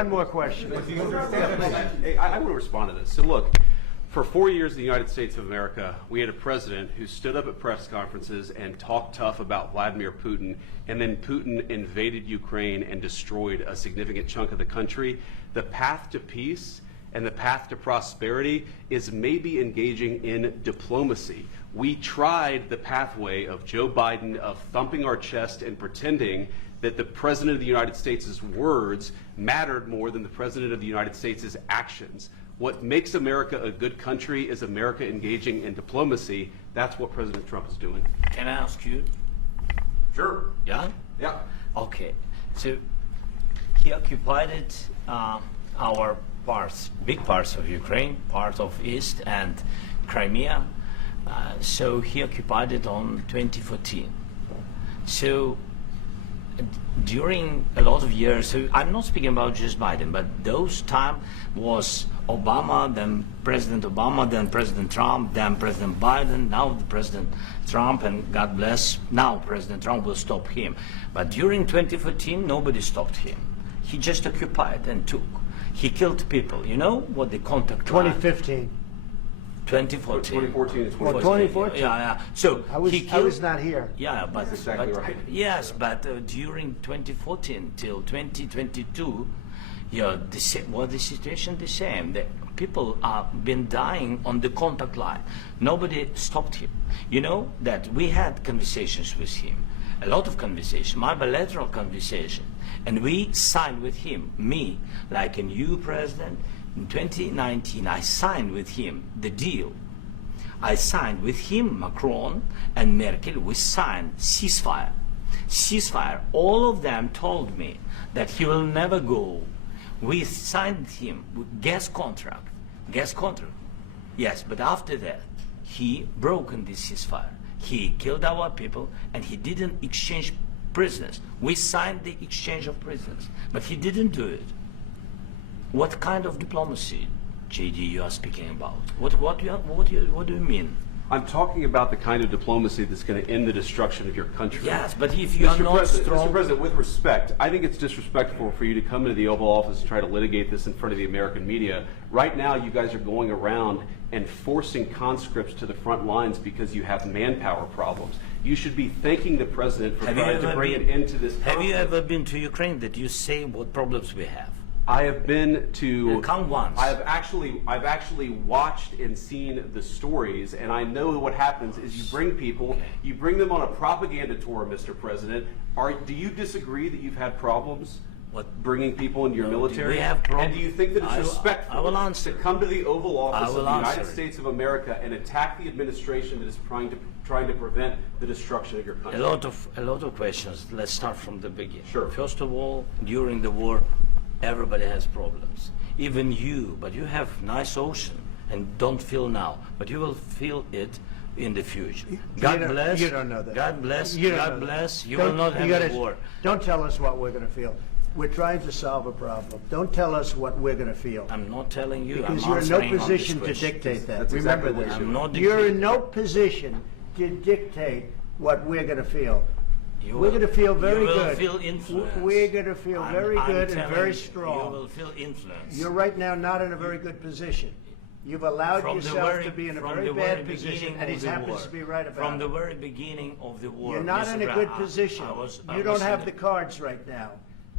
One more question. I want to respond to this. So look, for 4 years in the United States of America, we had a president who stood up at press conferences and talked tough about Vladimir Putin, and then Putin invaded Ukraine and destroyed a significant chunk of the country. The path to peace and the path to prosperity is maybe engaging in diplomacy. We tried the pathway of Joe Biden, of thumping our chest and pretending that the President of the United States' words mattered more than the President of the United States' actions. What makes America a good country is America engaging in diplomacy. That's what President Trump is doing. Can I ask you? Sure. Yeah? Yeah. Okay. So he occupied our parts, big parts of Ukraine, part of East and Crimea. So he occupied it on 2014. So during a lot of years, so I'm not speaking about just Biden, but those time was Obama, then President Obama, then President Trump, then President Biden, now President Trump, and God bless, now President Trump will stop him. But during 2014, nobody stopped him. He just occupied and took. He killed people. You know what the contact 2015. 2014. 2014 is Well, 2014. Yeah. So I was not here. Yeah, but That's exactly right. Yes, but during 2014 till 2022, yeah, the situation the same. The people have been dying on the contact line. Nobody stopped him. You know that we had conversations with him, a lot of conversation, my bilateral conversation, and we signed with him, me, like a new president. In 2019, I signed with him the deal. I signed with him, Macron and Merkel, we signed ceasefire. Ceasefire. All of them told me that he will never go. We signed him with gas contract. Gas contract. Yes, but after that, he broken this ceasefire. He killed our people and he didn't exchange prisoners. We signed the exchange of prisoners, but he didn't do it. What kind of diplomacy, JD, you are speaking about? What do you mean? I'm talking about the kind of diplomacy that's going to end the destruction of your country. Yes, but if you are not strong... Mr. President, with respect, I think it's disrespectful for you to come into the Oval Office and try to litigate this in front of the American media. Right now, you guys are going around and forcing conscripts to the front lines because you have manpower problems. You should be thanking the President for trying to bring an end to this conflict. Have you ever been to Ukraine that you say what problems we have? I have been to. Come once. I've actually watched and seen the stories, and I know what happens is you bring people, you bring them on a propaganda tour, Mr. President. Do you disagree that you've had problems? What, bringing people into your military? We have problems. And do you think that it's respectful to come to the Oval Office of the United States of America and attack the administration that is trying to prevent the destruction of your country? A lot of questions. Let's start from the beginning. Sure. First of all, during the war, everybody has problems. Even you, but you have nice ocean and don't feel now, but you will feel it in the future. God bless. You don't know that. God bless. You God bless. You will not have a war. Don't tell us what we're going to feel. We're trying to solve a problem. Don't tell us what we're going to feel. I'm not telling you. Because I'm you're in no answering on this position to question. dictate that. That's Remember exactly this. what I'm not You're dictating. in no position to dictate what we're going to feel. You We're will- going to feel very you will good. feel influenced. We're going to feel very good and telling very you, strong. You will feel influence. You're right now not in a very good position. You've allowed yourself to be in a very bad position, and he happens to be right about it. From the very beginning of the war. You're not Mr. in a Brown, good position. I You don't was have in the cards right now.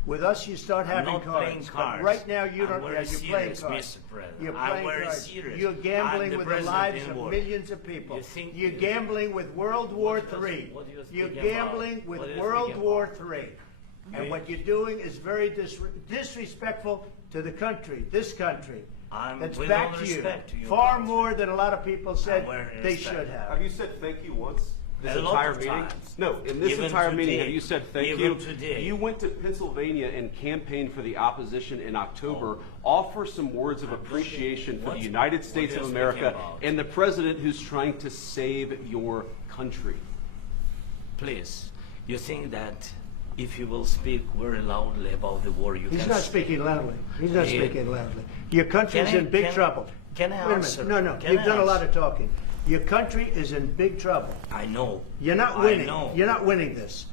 With us, you start having not playing cards. But cards. right now, you I'm don't. very You're playing serious, cards. Mr. President. You're I'm playing very cards. serious. You're I'm gambling the with the president lives in of war. millions of people. You think- You're gambling with World War III. what do you You're think about? gambling with What do you World think War about? III. And what you're doing is very disrespectful to the country, this country. That's with back all to you. respect to your Far country. more than a lot of people said very they respect. should have. Have you said thank you once? This A lot entire of meeting? times. No, in this Even entire meeting, today. have you said thank Even you? today. You went to Pennsylvania and campaigned for the opposition in October. Offer some words of appreciation for the United States of you're America speaking about? and the president who's trying to save your country. Please, you think that if you will speak very loudly about the war, you He's can... not speaking loudly. He's not Yeah. speaking loudly. Your country's Can I- in big can- trouble. can I Wait a minute. answer? No, Can you've I done a lot answer? of talking. Your country is in big trouble. I know. You're not I winning. know. You're not winning this.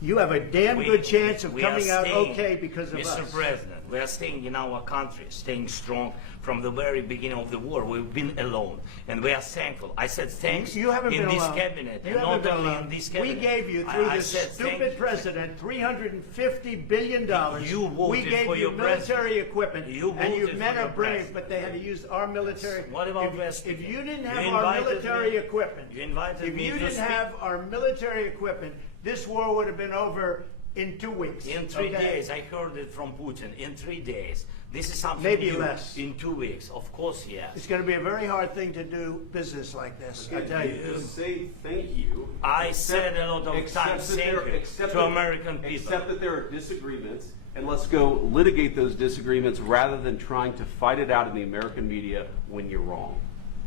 you have a damn good chance of we are coming out staying, okay because of us. Mr. President, we are staying in our country, staying strong from the very beginning of the war. We've been alone, and we are thankful. I said thanks You haven't in been this alone. cabinet, You and haven't not been only alone. in this cabinet. We gave you, through I this said stupid thank you. president, $350 billion. You voted we gave for you your military president. equipment, You and your voted men for are your brave, president. but they had to use our military. What about if you didn't have You our invited military me. equipment, You invited if me you to didn't speak. have our military equipment, this war would have been over in 2 weeks. In 3 okay? days, I heard it from Putin. In 3 days, this is something Maybe new. less. In 2 weeks, of course, yes. It's going to be a very hard thing to do business like this, I tell you. Just say thank you. I said a lot of times thank you to American people. Accept that there are disagreements, and let's go litigate those disagreements rather than trying to fight it out in the American media when you're wrong.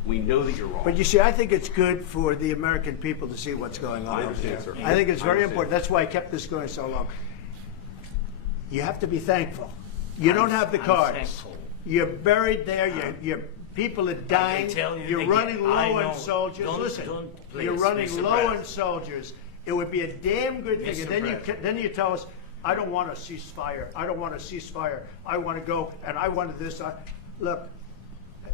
We know that you're wrong. But you see, I think it's good for the American people to see what's going on. I understand, over there. sir. I think it's I very understand. important. That's why I kept this going so long. You have to be thankful. You don't have the I'm cards. thankful. You're buried there. Your people are dying. tell you You're again, running I low know. on soldiers. Don't- Listen, don't you're please, running Mr. low on President. soldiers. It would be a damn good thing. Mr. And President. then you tell us, I don't want a ceasefire. I don't want a ceasefire. I want to go, and I wanted this. Look,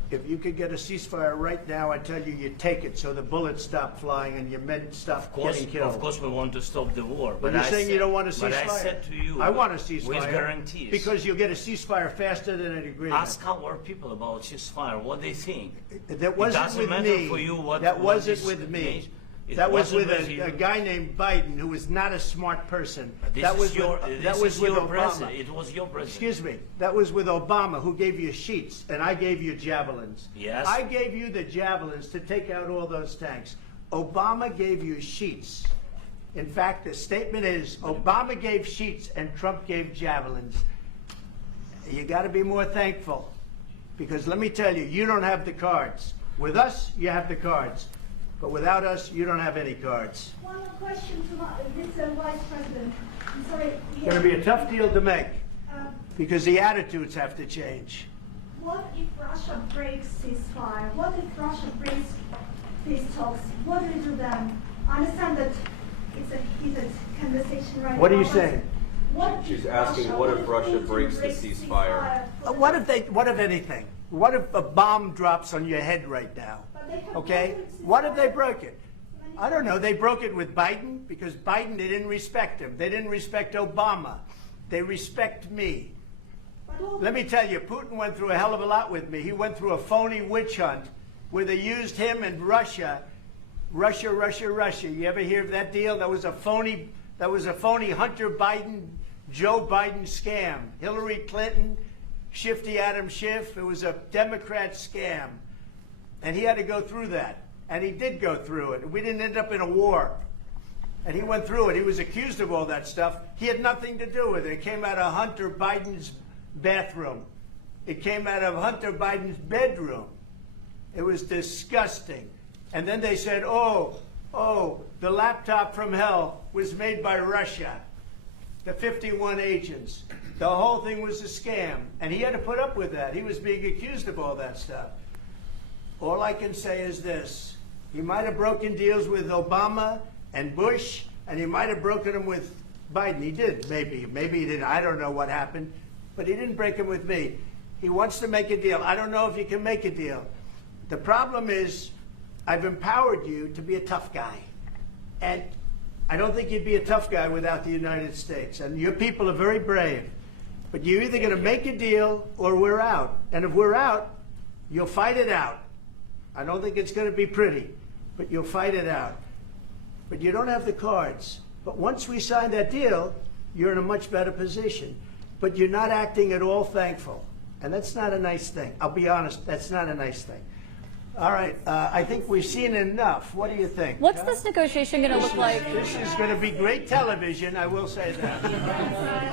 if you could get a ceasefire right now, I tell you, you take it so the bullets stop flying and your men stop getting killed. Of course, we want to stop the war. But you're saying you don't want a ceasefire? But I said to you, I want a ceasefire. with guarantees. Because you'll get a ceasefire faster than an agreement. Ask our people about ceasefire, what they think. That wasn't doesn't with matter me. for you what- That what wasn't this with me. means. It That was with wasn't with you. a guy named Biden, who was not a smart person. This That is was your, with, this that was is with your Obama. president. It was your president. Excuse me. That was with Obama, who gave you sheets, and I gave you javelins. Yes. I gave you the javelins to take out all those tanks. Obama gave you sheets. In fact, the statement is Obama gave sheets and Trump gave javelins. You got to be more thankful, because let me tell you, you don't have the cards. With us, you have the cards. But without us, you don't have any cards. One more question to Mr. Vice President. I'm sorry. It's going to be a tough deal to make, Um, because the attitudes have to change. what if Russia breaks ceasefire? What if Russia breaks these talks? What do we do then? I understand that it's a heated conversation right now. What are you but saying? What She's if asking, what if Russia Putin breaks the ceasefire? What if anything? What if a bomb drops on your head right now? But they have Okay? broken What if they ceasefire. broke it? I don't know. They broke it with Biden, because Biden, they didn't respect him. They didn't respect Obama. They respect me. But all- Let me tell you, Putin went through a hell of a lot with me. He went through a phony witch hunt where they used him and Russia. Russia. You ever hear of that deal? That was a phony Hunter Biden, Joe Biden scam. Hillary Clinton, Shifty Adam Schiff. It was a Democrat scam. And he had to go through that. And he did go through it. We didn't end up in a war. And he went through it. He was accused of all that stuff. He had nothing to do with it. It came out of Hunter Biden's bathroom. It came out of Hunter Biden's bedroom. It was disgusting. And then they said, oh, the laptop from hell was made by Russia. The 51 agents. The whole thing was a scam. And he had to put up with that. He was being accused of all that stuff. All I can say is this. He might have broken deals with Obama and Bush, and he might have broken them with Biden. He did, maybe. Maybe he didn't. I don't know what happened. But he didn't break them with me. He wants to make a deal. I don't know if he can make a deal. The problem is, I've empowered you to be a tough guy. And I don't think you'd be a tough guy without the United States. And your people are very brave. But you're either going to make a deal or we're out. And if we're out, you'll fight it out. I don't think it's going to be pretty, but you'll fight it out. But you don't have the cards. But once we sign that deal, you're in a much better position. But you're not acting at all thankful. And that's not a nice thing. I'll be honest, that's not a nice thing. All right, I think we've seen enough. What do you think? What's this negotiation going to look like? This is going to be great television, I will say that.